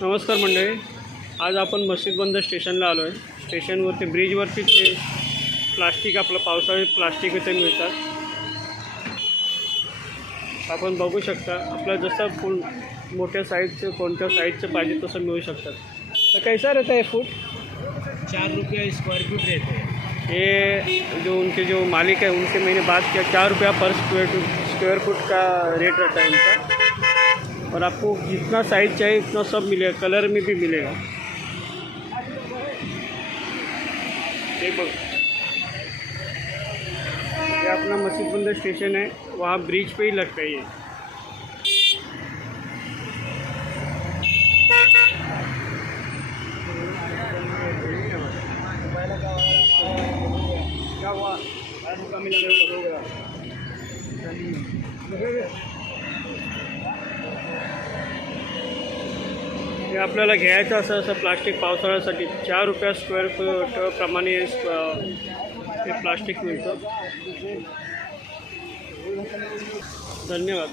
नमस्कार मंडळी. आज आपण मस्जिद बंद स्टेशनला आलो आहे स्टेशनवरती ब्रिजवरती ते प्लास्टिक आपलं पावसाळी प्लास्टिक इथे मिळतात. आपण बघू शकता आपल्याला जसं फुल मोठ्या साईजचं कोणत्या साईजचं पाहिजे तसं मिळू शकतात तर कैसा रहता है फूट चार रुपये स्क्वायर फीट रहते हैं. ये जो उनके जो मालिक है उनसे मैंने बात किया चार रुपया पर स्क्वायर स्क्वायर फुट का रेट रहता है इनका. और आपको जितना साइज़ चाहिए, उतना सब मिलेगा कलर में भी मिलेगा। ये अपना मस्जिद बंदर स्टेशन है, वहाँ ब्रिज पे ही लगता है क्या हुआ? हे आपल्याला घ्यायचं असं असं प्लास्टिक पावसाळ्यासाठी चार रुपया स्क्वेअर फूट प्रमाणे हे प्लास्टिक मिळतं. धन्यवाद.